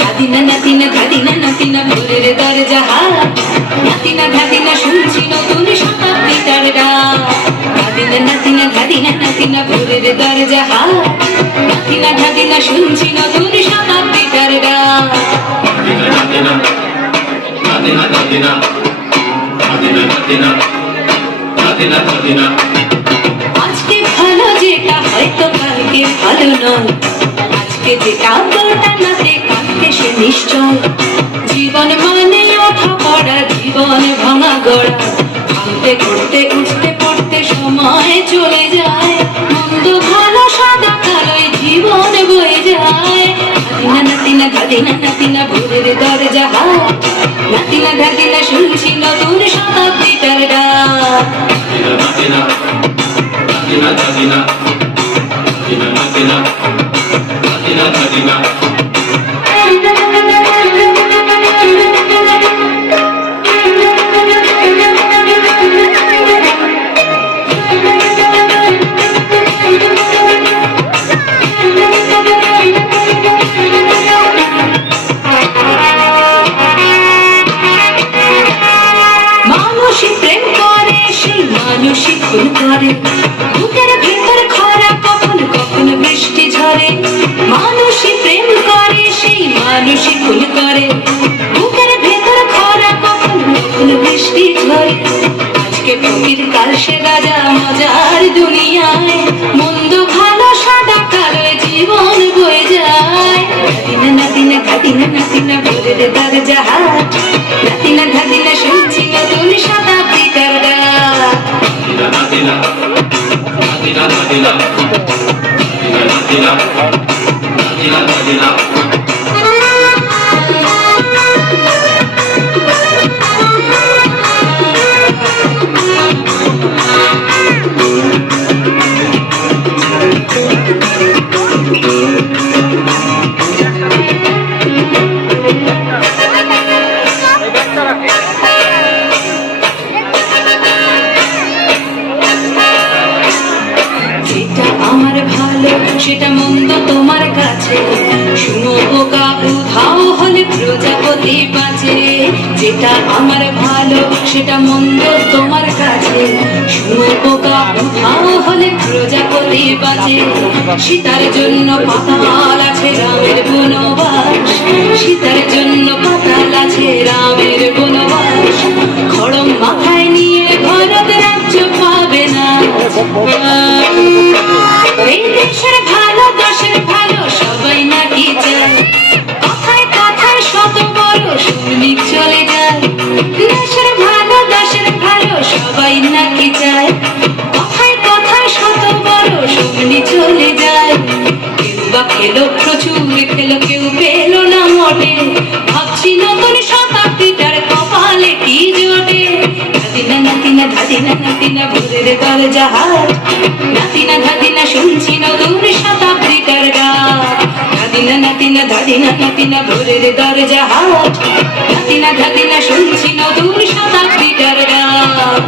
নাতিনা ধাদিনা নাতিনা ভোরের দরজা হাত, নাতিনা ধাদিনা শুনছি নতুন শতাব্দীটার ডাক। নাতিনা ধাদিনা নাতিনা ভোরের দরজা হাত, নাতিনা ধাদিনা শুনছি নতুন শতাব্দীটার ডাক। আজকে ভালো যেটা হয়তো কালকে ভালো নয়, আজকে যেটা তোটা নাতে কালকে সে নিশ্চয়। জীবন মানে ওঠা পড়া, জীবন ভাঙা গড়া, ভাঙতে ঘুরতে উঠতে পড়তে সময় চলে যায়। মন্দ ভালো সাদা কালোয় জীবন বয়ে যায়। নাতিনা ধাদিনা নাতিনা ভোরের দরজা হাত, নাতিনা ধাদিনা শুনছি নতুন শতাব্দীটার ডাক। মানুষই খুন করে, বুকের ভেতর খরা কখন কখন বৃষ্টি ঝরে। মানুষই প্রেম করে, সেই মানুষই খুন করে, বুকের ভেতর খরা কখন কখন বৃষ্টি ঝরে। আজকে ফকির কাল সে রাজা মজার দুনিয়ায়, মন্দ ভালো সাদা কালোয় জীবন বয়ে যায়। নাতিনা ধাদিনা নাতিনা ভোরের দরজা হাত, নাতিনা ধাদিনা শুনছি নতুন শতাব্দীটার ডাক। সেটা মন্দ তোমার কাছে, শুনো বোকা উধাও হলে প্রজাপতি বাঁচে। যেটা আমার ভালো সেটা মন্দ তোমার কাছে, শুনো বোকা উধাও হলে প্রজাপতি বাঁচে। সীতার জন্য পাতাল আছে রামের বনবাস, সীতার জন্য পাতাল আছে রামের বনবাস। খড়ম মাথায় নিয়ে ভরত রাজ্য পাবে না। এই দেশের ভালো দেশের ভালো সবাই নাকি চায়, কথায় কথায় শত বড় সৈনিক চলে যায়। দেশের ভালো দেশের ভালো সবাই নাকি চায়, কথায় কথায় শত বড় সৈনিক চলে যায়। কেউ বা খেলো প্রচুর খেলো, কেউ পেল না মোটে, ভাবছি নতুন শতাব্দীটার কপালে কি জোটে। নাতিনা ধাদিনা নাতিনা ভোরের দরজা হাত, নাতিনা ধাদিনা শুনছি নতুন শতাব্দীটার ডাক। নাতিনা ধাদিনা নাতিনা ভোরের দরজা হাত, নাতিনা ধাদিনা শুনছি নতুন শতাব্দীটার ডাক।